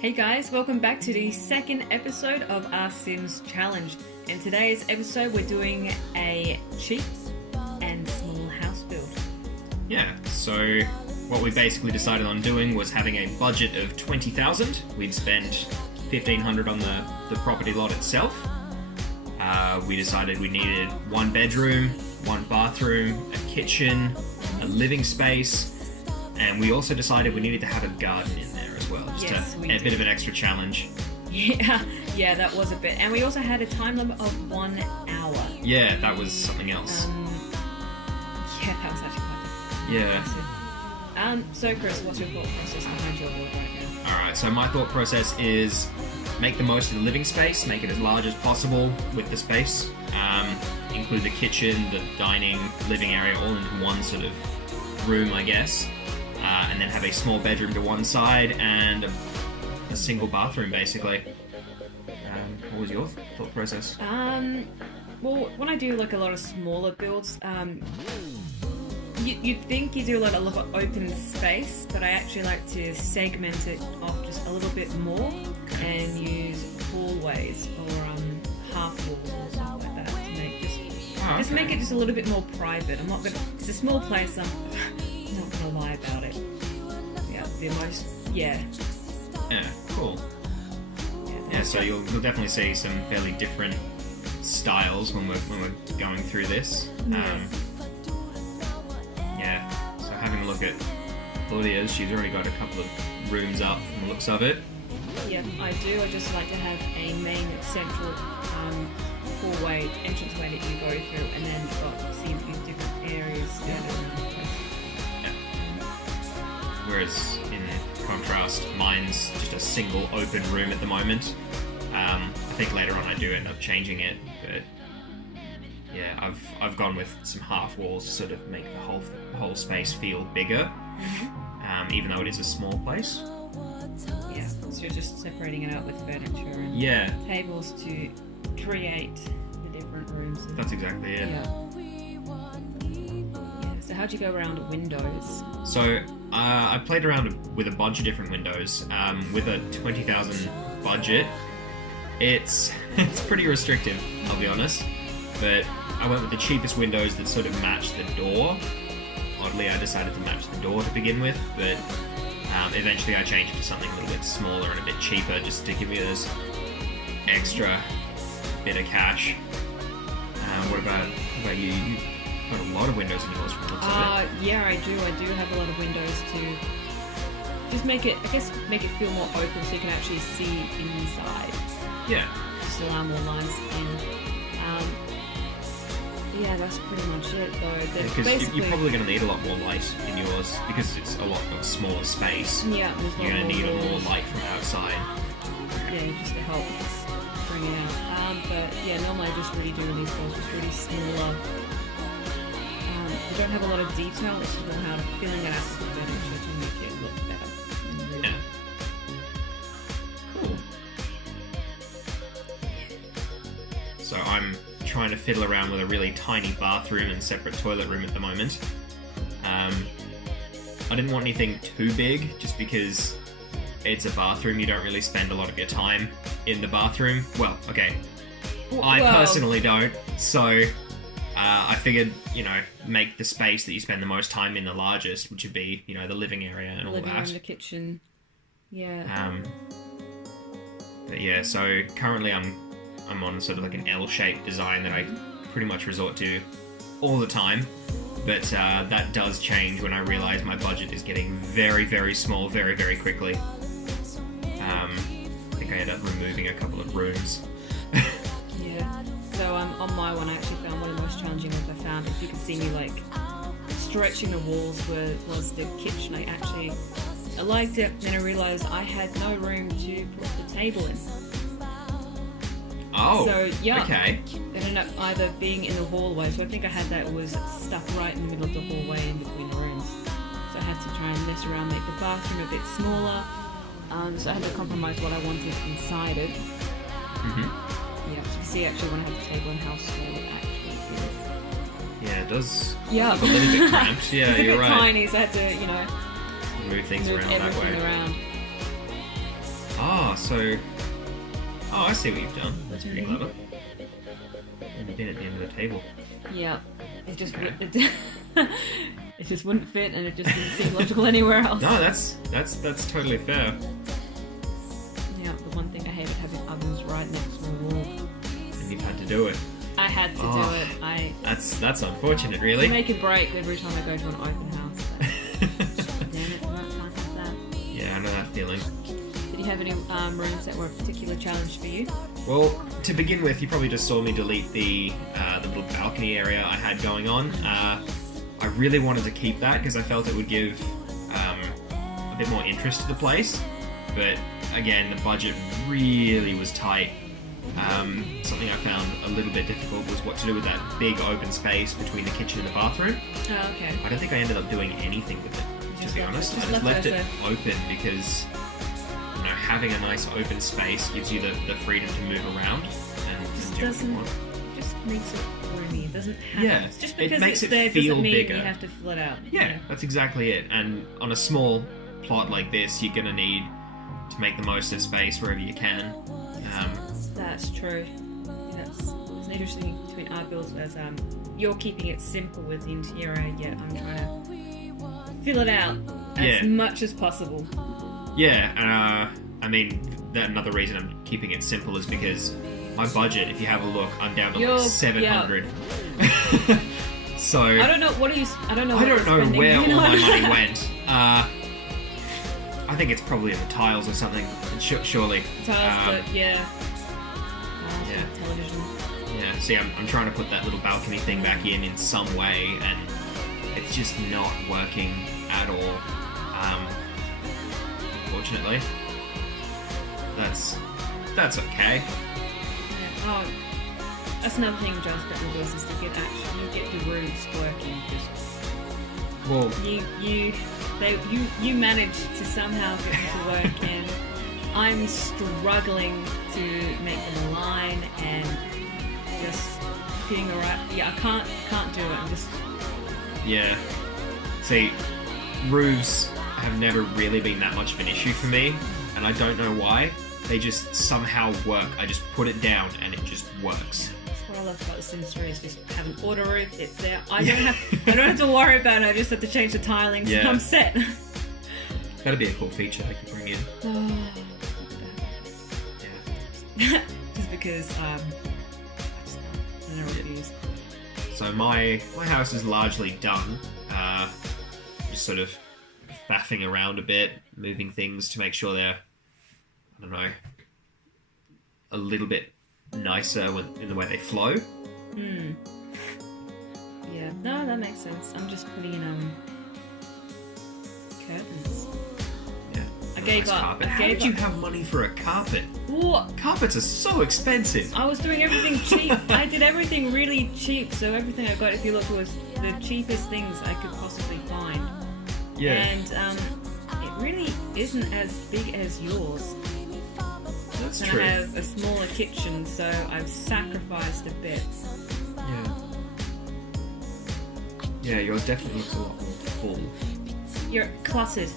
Hey guys, welcome back to the second episode of our Sims Challenge. In today's episode, we're doing a cheap and small house build. Yeah, so what we basically decided on doing was having a budget of 20,000. We'd spend 1,500 on the property lot itself. We decided we needed one bedroom, one bathroom, a kitchen, a living space, and we also decided we needed to have a garden in there as well, just a bit of an extra challenge. Yeah, that was a bit. And we also had a time limit of 1 hour. Yeah, that was something else. Yeah, that was actually quite difficult. Yeah. So Chris, what's your thought process behind your build right now? Alright, so my thought process is make the most of the living space, make it as large as possible with the space, include the kitchen, the dining, living area all into one sort of room, I guess. And then have a small bedroom to one side and a single bathroom, basically. What was your thought process? Well, when I do like a lot of smaller builds, you'd think you do a lot of open space, but I actually like to segment it off just a little bit more and use hallways or half walls or stuff like that to make just make it just a little bit more private. I'm not gonna. It's a small place. I'm not gonna lie about it. Yeah, cool. Yeah, so you'll definitely see some fairly different styles when we're going through this. Yeah, so having a look at Claudia's, she's already got a couple of rooms up from the looks of it. Yeah, I do. I just like to have a main central hallway, entranceway that you go through, and then see a few different areas scattered around the place. Yeah. Whereas in contrast, mine's just a single open room at the moment. I think later on I do end up changing it, but yeah, I've gone with some half walls to sort of make the whole space feel bigger, even though it is a small place. Yeah, so you're just separating it out with furniture and tables to create the different rooms. That's exactly it. Yeah. So how'd you go around windows? So I played around with a bunch of different windows. With a 20,000 budget, it's pretty restrictive, I'll be honest. But I went with the cheapest windows that sort of matched the door. Oddly, I decided to match the door to begin with, but eventually I changed it to something a little bit smaller and a bit cheaper, just to give me this extra bit of cash. What about you? You've got a lot of windows in yours from the looks of it. Yeah, I do. I do have a lot of windows to just make it feel more open so you can actually see inside. Yeah. Just allow more lines in. Yeah, that's pretty much it though. Because you're probably going to need a lot more light in yours because it's a lot of smaller space. Yeah, you're going to need more light from outside. Yeah, just to help bring it out. But yeah, normally I just really do these builds just really smaller. You don't have a lot of detail. It's just more how to filling it out with the furniture to make it look better. Yeah. Cool. So I'm trying to fiddle around with a really tiny bathroom and separate toilet room at the moment. I didn't want anything too big, just because it's a bathroom. You don't really spend a lot of your time in the bathroom. Well, okay. I personally don't, so I figured, make the space that you spend the most time in the largest, which would be, the living area and all that. Living room, the kitchen. Yeah. But yeah, so currently I'm on sort of like an L-shaped design that I pretty much resort to all the time, but that does change when I realise my budget is getting very, very small very, very quickly. I think I end up removing a couple of rooms. Yeah. So on my one, I actually found one of the most challenging ones I found. If you could see me stretching the walls was the kitchen. I liked it, then I realised I had no room to put the table in. Oh, so, yeah, okay. It ended up either being in the hallway, so I think I had that was stuck right in the middle of the hallway in between the rooms. So I had to try and mess around, make the bathroom a bit smaller. So I had to compromise what I wanted inside it. Mm-hmm. Yeah, so you can see actually when I have the table in house, so it actually feels Yeah, it does Yeah. look a little bit cramped. Yeah, It's a you're bit right. tiny, so I had to, Move things move around that everything way. around. Ah, so... Oh, I see what you've done. That's pretty Mhm. clever. And you've been at the end of the table. Yeah. It just Okay. it just wouldn't fit, and it just didn't seem logical anywhere else. No, that's totally fair. Yeah, the one thing I hated having ovens right next to a wall. And you've had to do it. I had to Oh. do it. That's unfortunate, It's really. make or break every time I go to an open house. But damn it, I can't have that. Yeah, I know that feeling. Did you have any rooms that were a particular challenge for you? Well, to begin with, you probably just saw me delete the little balcony area I had going on. I really wanted to keep that because I felt it would give a bit more interest to the place. But again, the budget really was tight. Something I found a little bit difficult was what to do with that big open space between the kitchen and the bathroom. Oh, okay. I don't think I ended up doing anything with it, to Just be left it- honest. just I just left left it it open because having a nice open space gives you the freedom to move around and Just do what you doesn't. want. Just makes it roomy. It doesn't have. Yeah, Just it because makes it's it there feel doesn't mean bigger. you have to fill it out. Yeah, that's exactly it. And on a small plot like this, you're gonna need to make the most of space wherever you can. That's true. Yeah, it's an interesting between our builds as you're keeping it simple with the interior, yet I'm trying to fill it out Yeah. as much as possible. Yeah, I mean, another reason I'm keeping it simple is because my budget, if you have a look, I'm down to You're- like 700. So I don't know what are you. I don't know. I what don't you're know spending where all it my on. money went. I think it's probably in the tiles or something. Surely. Tiles, Um, but yeah. yeah. Television. Yeah, see, I'm trying to put that little balcony thing back in some way, and it's just not working at all. Unfortunately, that's okay. Yeah. Oh, that's another thing, Josh, that was is to get the roofs working. Just Well, you managed to somehow get them to work, and I'm struggling to make them align and just fitting alright. Yeah, I can't do it. I'm just yeah. See, roofs have never really been that much of an issue for me, and I don't know why. They just somehow work. I just put it down and it just works. that's what I love about the Sims 3 is just have an auto roof. It's there. I don't have to worry about it. I just have to change the tilings. Yeah. And I'm set. That'd be a cool feature they could bring in. Yeah. Just because I refuse. So my house is largely done. Just sort of faffing around a bit, moving things to make sure they're, I don't know, a little bit nicer in the way they flow. Yeah. No, that makes sense. I'm just putting in curtains. Yeah. I gave up. Carpet. I How gave did you up. have money for a carpet? What? Carpets are so expensive. I was doing everything cheap. I did everything really cheap, so everything I got, if you look, was the cheapest things I could possibly find. Yeah. And it really isn't as big as yours. That's And true. I have a smaller kitchen, so I've sacrificed a bit. Yeah. Yeah, yours definitely looks a lot more full. You're cluttered.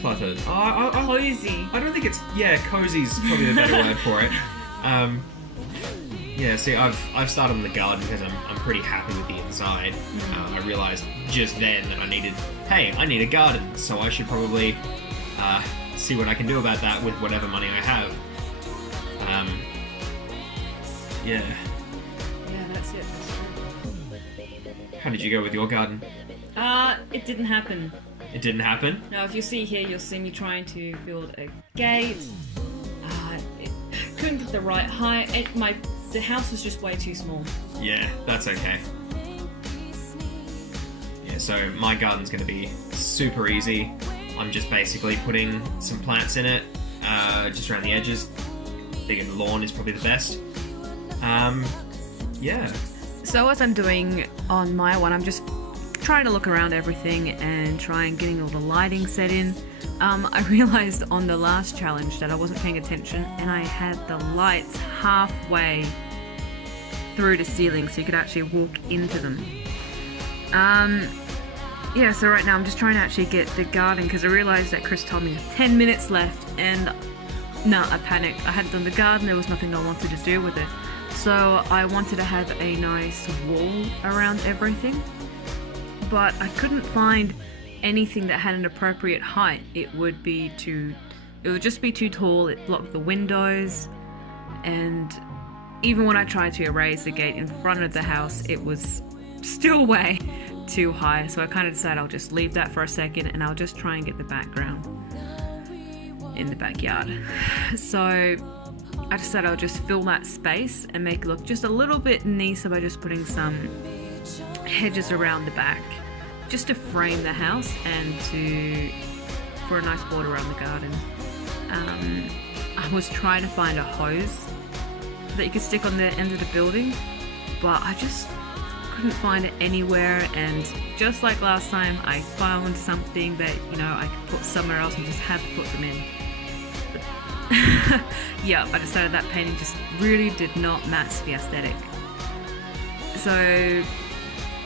Cluttered. Cozy. I don't think it's... Yeah, cozy's probably the better word for it. Yeah, see, I've started in the garden because I'm pretty happy with the inside. I realised just then that I need a garden, so I should probably see what I can do about that with whatever money I have. Yeah. Yeah, that's it. That's How did you go with your garden? true. It didn't happen. It didn't happen? Now, if you see here, you'll see me trying to build a gate. It couldn't get the right height. The house was just way too small. Yeah, that's okay. Yeah, so my garden's going to be super easy. I'm just basically putting some plants in it, just around the edges. Thinking the lawn is probably the best. Yeah. So as I'm doing on my one, I'm just trying to look around everything and try and getting all the lighting set in. I realized on the last challenge that I wasn't paying attention and I had the lights halfway through the ceiling so you could actually walk into them. Yeah, so right now I'm just trying to actually get the garden because I realized that Chris told me 10 minutes left, and I panicked. I hadn't done the garden, there was nothing I wanted to do with it. So I wanted to have a nice wall around everything, but I couldn't find anything that had an appropriate height. It would just be too tall, it blocked the windows, and even when I tried to erase the gate in front of the house, it was still way too high. So I kind of decided I'll just leave that for a second and I'll just try and get the background in the backyard. So I decided I'll just fill that space and make it look just a little bit nicer by just putting some hedges around the back, just to frame the house and for a nice border around the garden. I was trying to find a hose that you could stick on the end of the building, but I just couldn't find it anywhere, and just like last time I found something that I could put somewhere else and just had to put them in. Yeah, I decided that painting just really did not match the aesthetic. So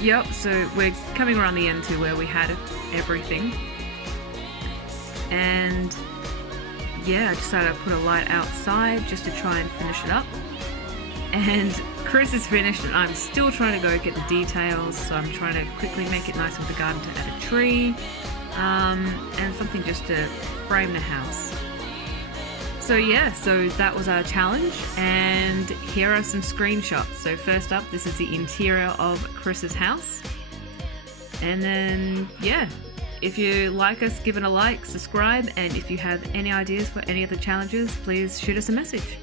yep, so we're coming around the end to where we had everything, and yeah, I decided to put a light outside just to try and finish it up. And Chris is finished and I'm still trying to go get the details, so I'm trying to quickly make it nice with the garden to add a tree and something just to frame the house. So yeah, so that was our challenge, and here are some screenshots. So first up, this is the interior of Chris's house, and then yeah, if you like us, give it a like, subscribe, and if you have any ideas for any of the challenges, please shoot us a message.